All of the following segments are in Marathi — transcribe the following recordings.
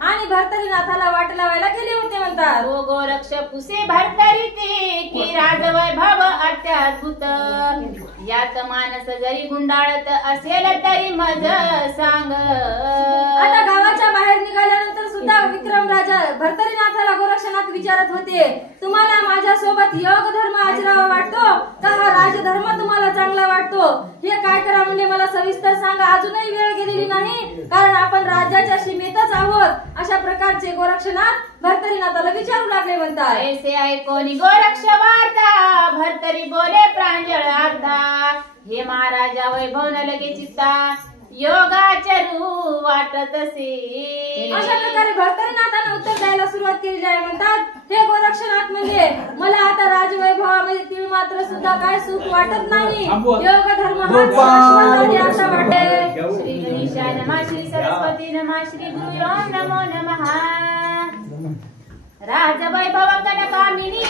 आणि भर्तरीनाथाला वाट लावायला गेले होते म्हणतात. ओ गोरक्ष पुसे भरतरी ते की राजवैभव अत्याद्भुत, यात मानस जरी गुंडाळत असेल तरी मज सांग. आता गावाच्या बाहेर निघाल्यानंतर सुद्धा विक्रम राजा भर्तरीनाथाला गोरक्षनाथ विचारत होते, तुम्हाला माझ्या सोबत योग धर्म आचरावा वाटतो का हा राजधर्म तुम्हाला चांगला वाटतो? हे काय करा म्हणजे मला सविस्तर सांगा. अजूनही वेळ गेलेली नाही, कारण आपण राज्याच्या सीमेतच आहोत. अशा प्रकारचे गोरक्षनाथ भर्तरीनाथाला विचारू लागले म्हणतात. ऐसे ऐकोनी गोरक्ष वार्ता भर्तरी बोले प्रांजळ अर्धा, हे महाराजा वैभव न लगे चित्ता योगाचरू वाटत असे. अशा प्रकारे भर्तरीनाथाने उत्तर द्यायला सुरुवात केली आहे म्हणतात, हे गोरक्षनाथ म्हणजे मला आता राजवैभवामध्ये तीळ मात्र सुद्धा काय सुख वाटत नाही. योग धर्म हाच शाश्वत आहे असं वाटते. श्री गणेशाय नमः, श्री सरस्वती नमः, श्री गुरुयो नमो नमः. राजवैभव कनकामिनी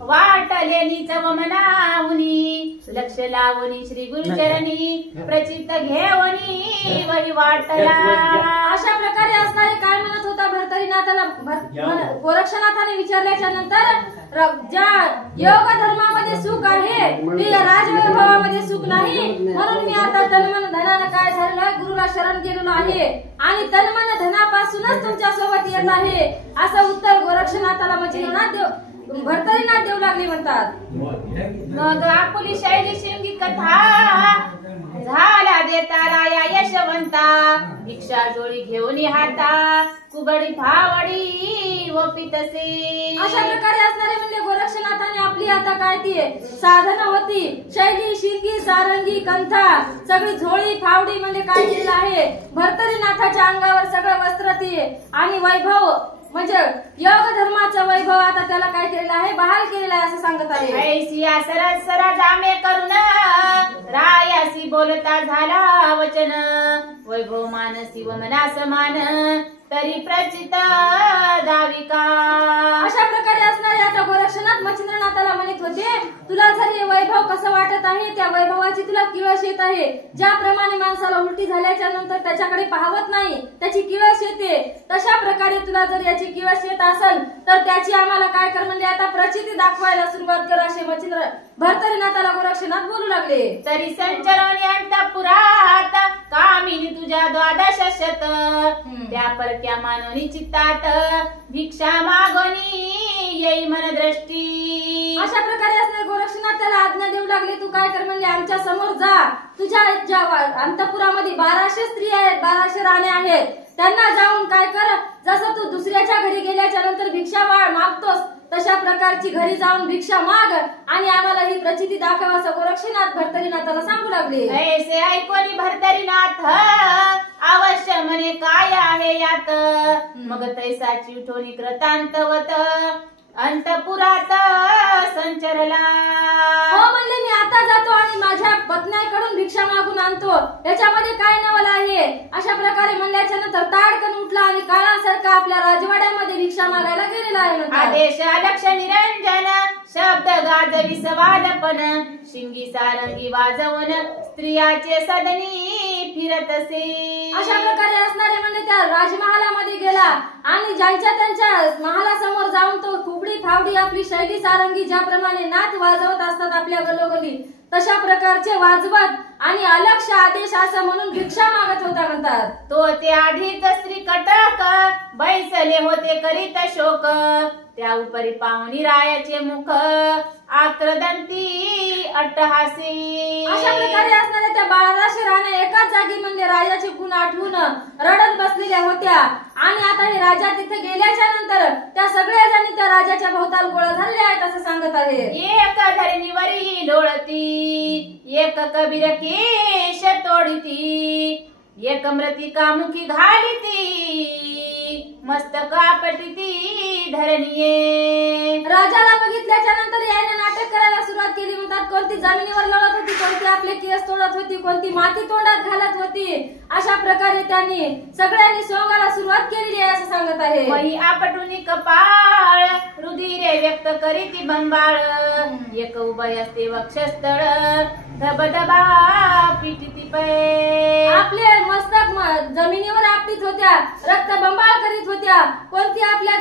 वाटले निचव मनाहुनी, लक्ष लावणी श्री गुरुचरणी प्रचित्त घेवणी वही वाटला. अशा प्रकारे असणारे काय म्हणत होता भर्तरीनाथाला गोरक्षनाथाने विचारल्याच्या नंतर, ज्या योग धर्मामध्ये सुख आहे ते राजवैभवामध्ये सुख नाही, म्हणून मी आता तनमन धनानं काय झालेलं गुरुला शरण गेलेलो आहे आणि तनमन धनापासूनच तुमच्या सोबत येत आहे असं उत्तर गोरक्षनाथाला भर्तरीनाथ देऊ लागले म्हणतात. मग आपुली शैली शिंगी कथा झाला देता राया यशवंता, भिक्षा जोडी घेऊन हाता कुबडी फावडी ओपितसे. अशा प्रकारे असणारे म्हणजे गोरक्षनाथाने आपली आता काय ती साधना होती, शैली शिंगी सारंगी कंथा सगळी झोळी फावडी म्हणजे काय केलेलं आहे. भर्तरीनाथाच्या अंगावर सगळं वस्त्र ती आणि वैभव म्हणजे योग धर्माचं वैभव आता त्याला काय केलेलं आहे, बहाल केलेलं आहे असं सांगत आहे. ऐसिया सरस सरा जामे करून रायासी बोलता झाला वचन, वैभव मानसी व मना समान तरी प्रचित दाविका. अशा प्रकारे असणारे आता गोरक्षनाथ मच्छिंद्रनाथाला म्हणत होते, तुला जर हे वैभव कसं वाटत आहे, त्या वैभवाची तुला किळस येत आहे. ज्याप्रमाणे माणसाला उलटी झाल्याच्या नंतर त्याच्याकडे पाहवत नाही, त्याची किळस येते, तशा प्रकारे तुला जर याची किळस येत असेल तर त्याची आम्हाला काय कर म्हणजे आता प्रचिती दाखवायला सुरुवात कर असे भर्तरीनाथाला गोरक्षनाथ बोलू लागले. तरी संचरणी अंतपुरात कामिनी तुझ्या द्वादश शत, त्या परक्या मानवनी चित्तात भिक्षा मागोनी येई मन दृष्टी. अशा प्रकारे असणारे गोरक्षनाथ त्याला आज्ञा देऊ लागले, तू काय कर म्हणले आमच्या समोर जा, तुझ्या ज्या अंतपुरामध्ये 1200 स्त्रिया आहेत, 1200 राण्या आहेत, त्यांना जाऊन काय कर, जसं तू दुसऱ्याच्या घरी गेल्याच्या नंतर भिक्षा मागतोस तशा प्रकारची घरी जाऊन भिक्षा माग आणि आम्हाला ही प्रचिती दाखव असं गोरक्षनाथ भर्तरीनाथाला सांगू लागले. ऐसे ऐकोनी भर्तरीनाथ अवश्य म्हणे काय आहे यात, मग तैसाची उठोनी कृतांतवत अंतपुरात संचरला. हो म्हणले मी आता जातो आणि माझ्या पत्नीकडून भिक्षा मागून आणतो, याच्यामध्ये काय नवल आहे. अशा प्रकारे म्हणल्याच्या नंतर ताडकन उठला आणि काळासारखा आपल्या राजवाड्यामध्ये भिक्षा मागायला गेलेला आहे. आदेश लक्ष निरंजन शब्द गाजवी सवादपन, शिंगी सारंगी वाजवून स्त्रियाचे सदनी फिरत असे. अशा प्रकारे असणारे म्हणजे त्या राजमहालामध्ये गेला आणि ज्यांच्या त्यांच्या महालासमोर जाऊन तो कुबडी फावडी आपली शैली सारंगी ज्याप्रमाणे नाच वाजवत असतात आपल्या गलोगली, तशा प्रकारचे वाजवत आणि अलक्ष आदेश असं म्हणून भिक्षा मागत होता म्हणतात. तो ते आधीच स्त्री कटक बैसले होते करीत शोक, त्या उपरी पाहुणी रायाचे मुख आक्रदंती अट्टहासी. अशा प्रकारे असणाऱ्या त्या 1200 राण्या एकाच जागी म्हणजे राजाचे गुण आठवून रडत बसलेल्या होत्या आणि आता हे राजा तिथे गेल्याच्या नंतर त्या सगळ्या जणी त्या राजाच्या भोवताल गोळा झालेल्या आहेत असं सांगत आहे. एक धरणीवरी लोळती, एक कबीर केश तोडती, एक मृतिका मुखी घालिती, मस्तक आपटिती धरणीये. राजाला बघितल्याच्या नंतर याने नाटक करायला सुरुवात केली म्हणतात. कोणती जमिनीवर लोळत होती, कोणती आपले केस तोडत होती, कोणती माती तोंडात घालत होती. अशा प्रकारे त्यांनी सगळ्यांनी सोंगाला सुरुवात केलेली आहे असं सांगत आहे. वही आपटुनी कपाळ रुधिरे व्यक्त करीती बंबाळ, एक उभय असते वक्षस्थळ धबधबा पिटिती पै. आपले मस्तक जमिनीवर आपटीत होत्या, रक्त बंबाळ करीत होते कोणती आपल्या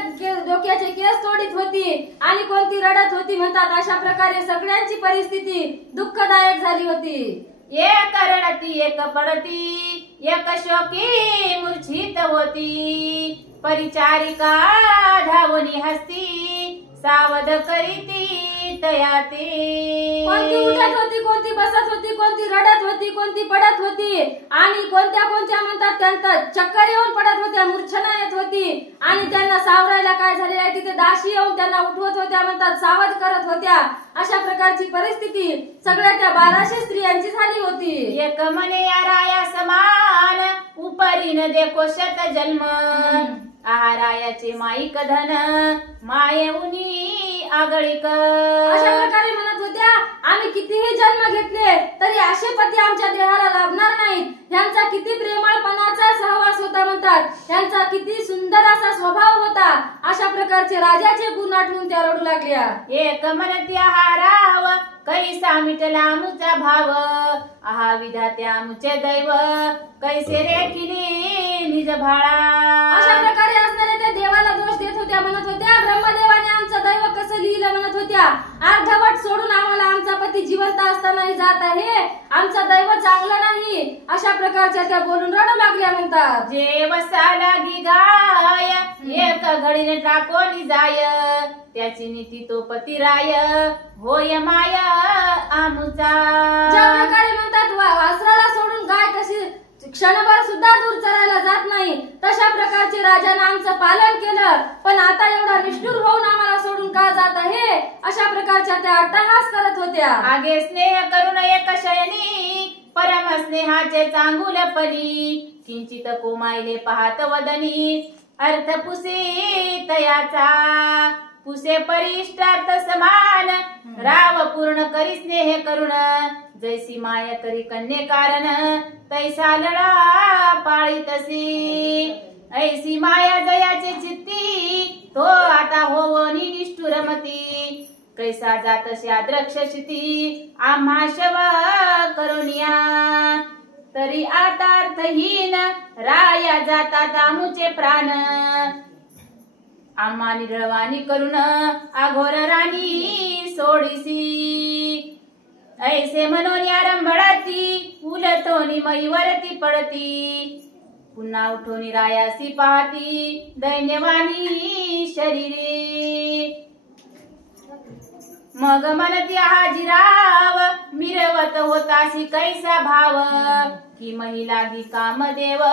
डोक्याचे केस तोडीत होती आणि कोणती रडत होती म्हणतात. अशा प्रकारे सगळ्यांची परिस्थिती दुःखदायक झाली होती. एक रडती एक पडती एक शोकी मूर्छित होती. परिचारिका धावनी हसती सावध करीती तया ते. कोणती उठत होती, कोणती बसत होती, कोणती रडत होती, कोणती पडत होती आणि कोणत्या म्हणतात त्यांना चक्कर येऊन पडत होत्या, मूर्छना येत होती आणि त्यांना सावरायला काय झाले आहे तिथे दाशी येऊन त्यांना उठवत होत्या म्हणतात, सावध करत होत्या. अशा प्रकारची परिस्थिती सगळ्या त्या 1200 स्त्रियांची झाली होती. एक मने या राया समान उपरीन देखो शत जन्म. आहारायाचे माईक धन मायेउनी आगळीक. अशा प्रकारे म्हणत होत्या आम्ही कितीही जन्म घेतले तरी असे पती आमच्या देहाला लाभणार नाहीत. यांचा किती प्रेमळपणाचा सहवास होता म्हणतात, यांचा किती सुंदर असा स्वभाव होता. अशा प्रकारचे राजाचे गुण आठवून त्या रडू लागल्या. एक म्हणती आहाराव कैसा मिटला मुचा भाव. आहा विधात्या मुचे दैव कैसे रेखिली निज भाळा. अशा प्रकारे असणाऱ्या त्या देवाला दोष देत होत्या. म्हणत होत्या ब्रह्मदेवाने आमचं दैव कसं लिहिलं म्हणत होत्या. अर्धवट सोडून आम्हाला आमचा पती जिवंत असतानाही जात आहे, आमचं दैव चांगलं नाही. अशा प्रकारच्या त्या बोलून रडू लागल्या म्हणतात. जे वसाला गी गाय एक घडीने टाकोनी जाय. त्याची नीती तो पतिराय होय माय आमुचा. ज्या प्रकारे म्हणतात वासराला सोडून गाय कशी क्षणभर सुद्धा दूर चरायला जात नाही, तशा प्रकारचे राजाने आमचं पालन केलं. पण आता एवढा निष्ठुर होऊन आम्हाला सोडून का जात आहे. अशा प्रकारच्या त्या अट्टहास करत होत्या. आगे स्नेह करून एक शयनी परम स्नेहाचे चांगुलपणी. किंचित कोमाईले पाहत वदनी अर्थ पुसे तयाचा. पुसे परिष्टार्थ समान राव पूर्ण करी स्नेह करुण. जैसी माया करी कन्ये कारण तैसा लढा पाळी तसी. ऐसी माया जयाचे चित्ती तो आता होवनी निष्ठुरमती. कैसा जातशी आद्रक्ष शिती आम्हा शव करुनिया. तरी आता अर्थहीन राया जाता दामुचे प्राण. आम्हा निरळवाणी करून आघोर राणी सोडीसी. ऐसे म्हणून आरंभळती उलटोनी मईवरती पडती. पुन्हा उठोनी रायासी पाहती दैन्यवाणी शरीरे. मग म्हणती हाजीराव मिरवत होतासी कैसा भाव. की महिला गी कामदेव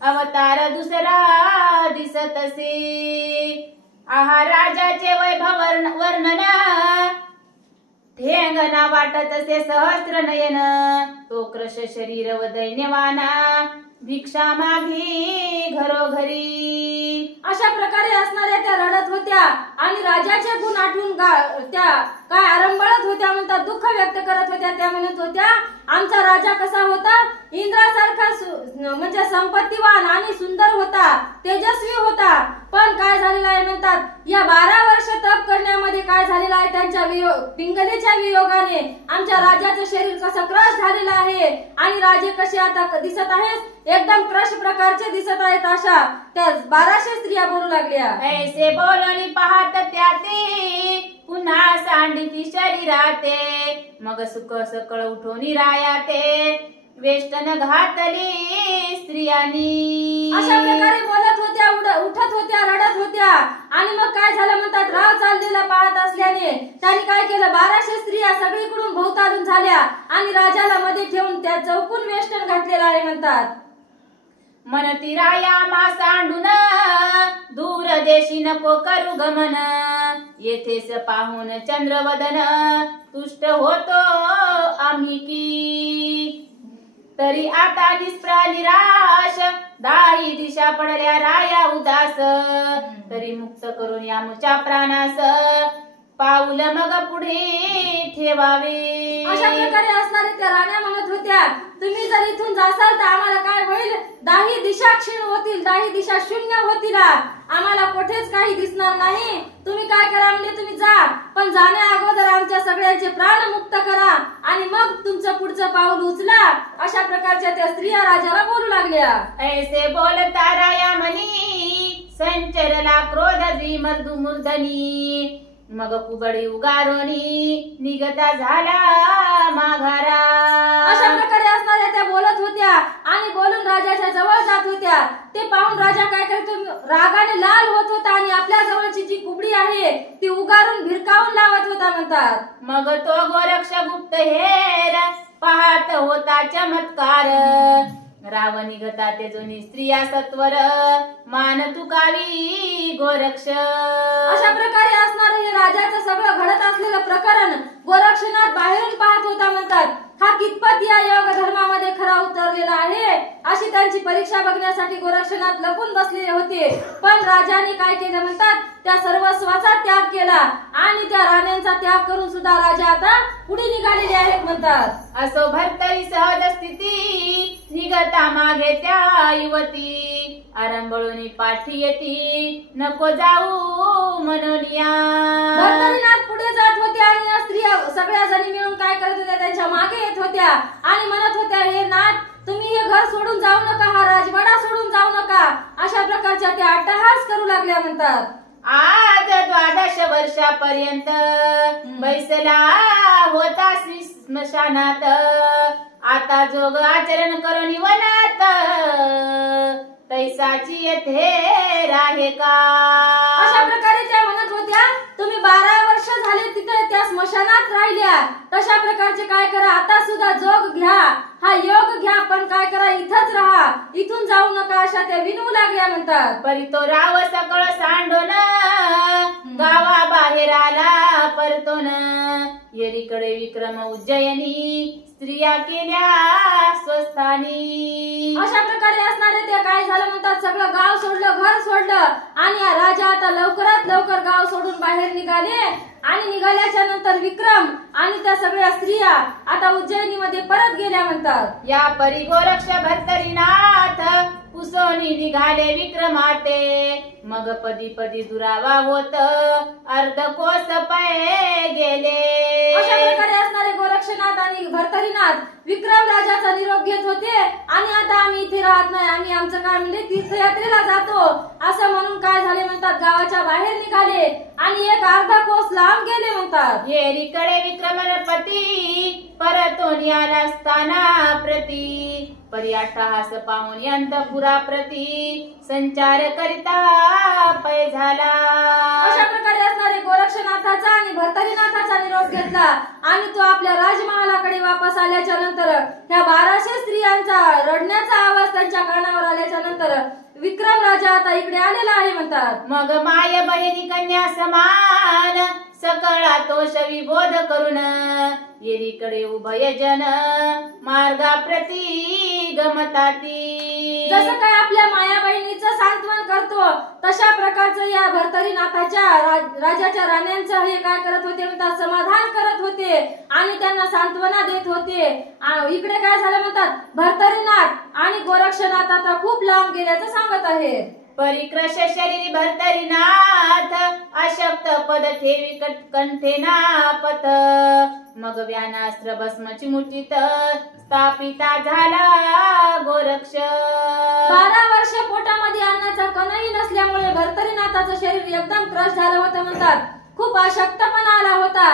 अवतार दुसरा दिसतसे. आहा राजाचे वैभव वर्णन ठेंगना वाटत असे सहस्र नयन. तो क्रश शरीर व दैन्यवाना भिक्षा मागे घरोघरी. अशा प्रकारे असणाऱ्या त्या रडत होत्या आणि राजाचे गुण आठवून त्या काय आरंभळत होत्या म्हणतात, दुःख व्यक्त करत होत्या. त्या म्हणत होत्या आमचा राजा कसा होता, इंद्रासारखा म्हणजे संपत्तीवान आणि सुंदर होता, तेजस्वी होता. पण काय झालेलं आहे म्हणतात, या 12 वर्ष तप करण्यामध्ये काय झालेलं आहे, त्यांच्या पिंगलेच्या वियोगाने आमच्या राजाचं शरीर कसं क्रश झालेलं आहे आणि राजे कसे आता दिसत आहेत, एकदम क्रश प्रकारचे दिसत आहेत. अशा त्या 1200 स्त्रिया बोलू लागल्या. ऐसे बोलणी पाहत त्याते पुन्हा सांडिती शरीराते. मग सुख सकळ उठोनी रायाते वेष्टन घातले स्त्रियांनी. अशा प्रकारे बोलत होत्या, उठत होत्या, रडत होत्या. आणि मग काय झालं म्हणतात, राव चाललेला पाहत असल्याने त्यांनी काय केलं, 1200 स्त्रिया सगळीकडून भोवतालून झाल्या आणि राजाला मध्ये ठेवून त्या चौकून वेष्टन घातलेलं आहे म्हणतात. म्हणती राया मा सांडून दूर देशी नको करू गमन. येथेच पाहून चंद्रवदन तुष्ट होतो आम्ही की. तरी आता निष्प्रा निराश दाही दिशा पडल्या राया उदास. तरी मुक्त करून या मुच्या प्राणास पाऊल मग पुढे ठेवावे. अशा प्रकारे असणारे त्या राण्या म्हणत होत्या, तुम्ही जर इथून जासाल तर आम्हाला काय होईल, दाही दिशा क्षीण होतील, दाही दिशा शून्य होतील, आम्हाला कुठेच काही दिसणार नाही. तुम्ही काय करा म्हणजे तुम्ही जा, पण जाण्या अगोदर आमच्या सगळ्यांचे प्राण मुक्त करा आणि मग तुमचं पुढचं पाऊल उचला. अशा प्रकारच्या त्या स्त्रिया राजाला बोलू लागल्या. ऐसे बोलता राया म्हणी संचरला क्रोध द्विमर्दू मूर्धनी मग कुबडी उगारोनी निघता झाला माघारा. अशा प्रकारे असणाऱ्या त्या बोलत होत्या आणि बोलून राजाच्या जवळ जात होत्या. ते पाहून राजा काय करतो, रागाने लाल होत होता आणि आपल्या जवळची जी कुबडी आहे ती उगारून भिरकावून लावत होता म्हणतात. मग तो गोरक्ष गुप्त हेर पाहत होता चमत्कार. राव निघता तेजोनी स्त्रिया सत्वर मान तुकावी गोरक्ष. अशा प्रकारे असणारं हे राजाचं सगळं घडत असलेलं प्रकरण गोरक्षनाथ बाहेरून पाहत होता म्हणतात. हा कितपत या योग धर्मामध्ये खरा उतरलेला आहे अशी त्यांची परीक्षा बघण्यासाठी गोरक्षनाथ लपून बसलेले होते. पण राजाने काय केलं म्हणतात, त्या सर्वस्वाचा त्याग केला आणि त्या राण्यांचा त्याग करून सुद्धा राजा आता पुढे निघालेले आहेत म्हणतात. असो भरतरी सहज स्थिती निघता मागे त्या युवती. आरंभळूनी पाठी येती नको जाऊ मनोनिया. भरतरीनाथ पुढे जात होते आणि या स्त्रिया सगळ्या जणी मिळून काय करत होत्या, त्यांच्या मागे येत होत्या आणि म्हणत होत्या, हे नाथ तुम्ही हे घर सोडून जाऊ नका, हा राजवाडा सोडून जाऊ नका. अशा प्रकारच्या त्या अट्टहास करू लागल्या म्हणतात. आज 12 वर्षापर्यंत बैसला होता श्री स्मशानात. आता जोग आचरण करून वनात तैसाची येथे राहे का. अशा प्रकारे त्या म्हणत होत्या, तुम्ही 12 वर्ष झाले तिथे त्या स्मशानात राहिल्या, तशा प्रकारचे काय करा, आता सुद्धा जोग घ्या, हा योग घ्या, पण काय करा इथंच राहा, इथून जाऊ नका. अशा त्या विनवू लागल्या म्हणतात. परी तो राव सकळ सांडोन गावा बाहेर आला परतोन. येरीकडे विक्रम उज्जयिनी स्त्रिया केल्या स्वस्थानी. अशा प्रकारे असणारे ते काय झालं म्हणतात, सगळं गाव सोडलं, घर सोडलं आणि राजा आता लवकरात लवकर गाव सोडून बाहेर निघाले. आणि निघाल्याच्या नंतर विक्रम आणि त्या सगळ्या स्त्रिया आता उज्जैनीमध्ये परत गेल्या म्हणतात. या परी गोरक्ष भर्तरीनाथ कुसोनी निघाले विक्रमाते. मग पदी पदी दुरावा होत अर्ध कोस पै गेले. अशा प्रकारे असणारे गोरक्षनाथ आणि भर्तरीनाथ विक्रम राजाचा निरोप घेत होते आणि आता आम्ही इथे राहत नाही, आम्ही आमचं काय म्हणजे तीर्थयात्रेला जातो असं म्हणून काय झाले म्हणतात, गावाच्या बाहेर निघाले आणि एक अर्धा कोस लांब गेले म्हणतात. येरीकडे विक्रमपती परतोन आला असताना प्रती. परी अट्टहास पाहून यंतपुरा प्रती संचार करिता पै झाला. अशा प्रकारे असणारे गोरक्षनाथाचा आणि भर्तरीनाथाचा निरोप घेतला आणि तो आपल्या राजमहालाकडे वापस आल्याच्या नंतर ह्या 1200 स्त्रियांचा रडण्याचा आवाज त्यांच्या कानावर आल्याच्या नंतर विक्रम राजा आता इकडे आलेला आहे म्हणतात. मग माय बहिणी कन्या समान सकळा तो शविबोध करून. येरीकडे उभय जन मार्गा प्रती गमताती. जसं काय आपल्या माया बहिणीचं सांत्वन करतो तशा प्रकारचं या भर्तरीनाथाच्या राजाच्या राण्यांचं हे काय करत होते म्हणतात, समाधान करत होते आणि त्यांना सांत्वना देत होते. इकडे काय झालं म्हणतात, भर्तरीनाथ आणि गोरक्षनाथ आता खूप लांब गेल्याचं सांगत आहेत. परिक्रश शरीरी भर्तरीनाथ अशक्त पद ठेवी कंठेना पथ. मग व्यानास्त्र भस्मची मुठीत स्थापिता झाला गोरक्ष. 12 वर्ष पोटामध्ये अन्नाचा कणही नसल्यामुळे भर्तरीनाथाचं शरीर एकदम क्रश झालं होतं म्हणतात. खूप अशक्तपणा आला होता,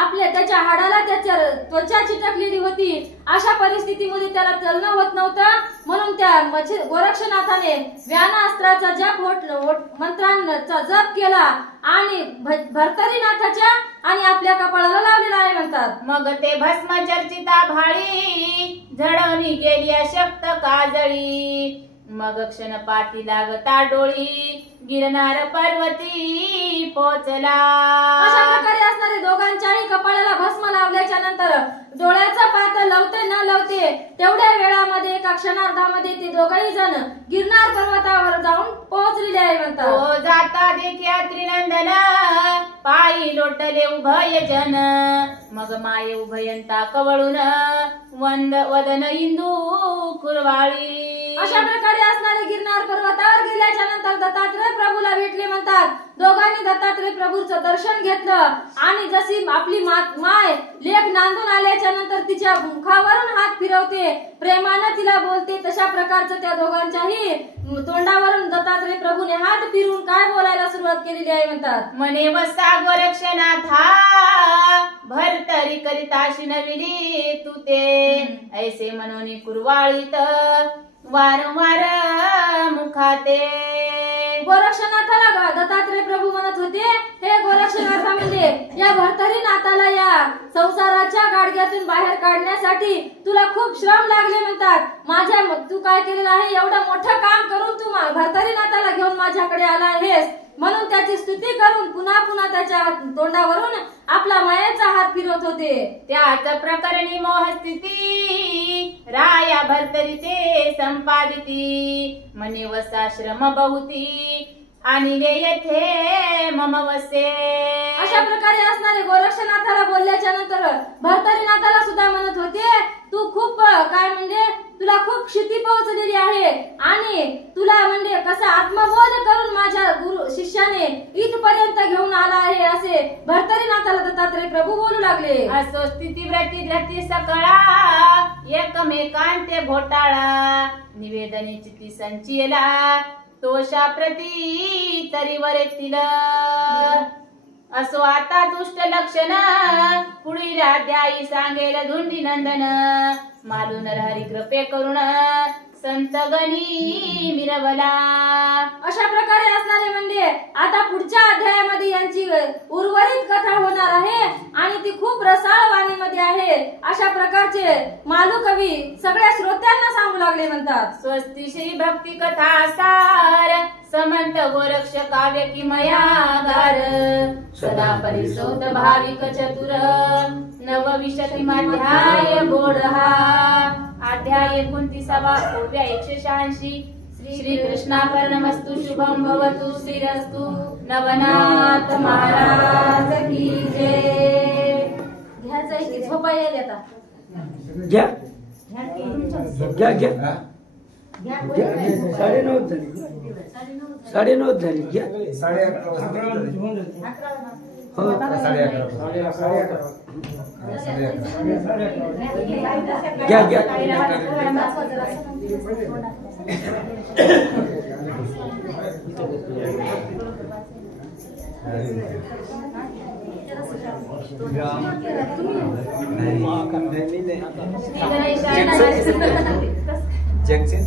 आपल्या त्याच्या हाडाला त्याच्या त्वचा चिटकलेली होती. अशा परिस्थितीमध्ये त्याला चलणं होत नव्हतं. म्हणून त्या गोरक्षनाथाने व्यानास्त्राचा जप मंत्रांचा जप केला आणि भर्तरीनाथाच्या आणि आपल्या कपाळाला लावलेला आहे म्हणतात. मग ते भस्म चर्चिता भाळी झडवणी गेली अशक्त काजळी. मग क्षण पाठी लागता डोळी गिरनार पर्वती पोचला. अशा प्रकारे असणारे दोघांच्याही कपाळाला भस्म लावल्याच्या नंतर डोळ्याचं पात लवते न लवते तेवढ्या वेळामध्ये एका क्षणार्धामध्ये ते दोघही जण गिरनार पर्वतावर जाऊन पोहोचलेले आहे म्हणतात. हो जाता देखिया त्रिनंदन पायी लोटले उभय जन. मग माये उभयंता कवळून वदन इंदू कुरवाळी. अशा प्रकारे असणारे गिरनार पर्वतावर गेल्याच्या नंतर दत्तात्रय प्रभूला भेटले म्हणतात. दोघांनी दत्तात्रय प्रभूचं दर्शन घेतलं आणि जशी आपली माय लेक नांदून आल्याच्या नंतर तिच्या मुखावरून हात फिरवते, प्रेमानं तिला बोलते, तशा प्रकारचं त्या दोघांच्याही तोंडावरून दत्तात्रय प्रभूने हात फिरून काय बोलायला सुरुवात केलेली आहे म्हणतात. म्हणे वसा गोरक्षनाथा भरतरी करिता शिनविली तू ते, ऐसे म्हणून कुरवाळीत वारंवार मुखाते. गोरक्षनाथाला दत्तात्रय प्रभू म्हणत होते, हे गोरक्षनाथा म्हणजे या भरतरीनाथाला या संसाराच्या गाडग्यातून बाहेर काढण्यासाठी तुला खूप श्रम लागले म्हणतात. तू काय केलेलं आहे, एवढं मोठं काम करून तू भरतरीनाथाला घेऊन माझ्याकडे आला आहेस, म्हणून त्याची स्तुती करून पुन्हा पुन्हा त्याच्या तोंडावरून आपला मायेचा हात फिरवत होते. त्याच प्रकरणी मोहस्थिती राया भरतरीचे संपादिती, म्हणे वसाश्रम बहुती आणि येथे मम वसे. अशा प्रकारे असणारे गोरक्षनाथाला बोलल्याच्या नंतर भरतरीनाथाला सुद्धा म्हणत होते, तू खूप काय म्हणजे तुला खूप क्षिती पोहोचलेली आहे आणि तुला म्हणजे कसा आत्मबोध करून माझ्या गुरु शिष्याने इथपर्यंत घेऊन आला आहे, असे भरतरीनाथाला दत्तात्रय प्रभू बोलू लागले. असो स्थिती व्रती धरती सकळा एकमेकांते घोटाळा, निवेदनी चित्ती संचिला तोषा प्रती तरीवर येतील. असो आता दुष्ट लक्षण पुढील अध्यायी सांगेल धुंडी नंदन, मालून हरी कृपे करुण संत गणी मिरवला. अशा प्रकारे असणारे म्हणजे आता पुढच्या अध्यायामध्ये यांची उर्वरित कथा होणार आहे आणि ती खूप रसाळ वाणीमध्ये आहे. अशा प्रकारचे मालू कवी सगळ्या श्रोत्यांना सांगू लागले म्हणतात. स्वस्ती श्री भक्ती कथा सार समंत गोरक्ष काव्य किमया गार, सदा परिसोत भाविक चतुर नवविशतिमाध्याय गोड हा. अध्याय 29 पूर्व्या 186. श्री कृष्णार्पणमस्तु शुभम भवतु श्रीरस्तु. नवनाथ महाराज की जय. घ्यायचं की झोपा येईल आता. घ्या घ्या घ्या 9:30 झाली, 9:30 झाली. घ्या 11:30 घ्या घ्या. जंक्शन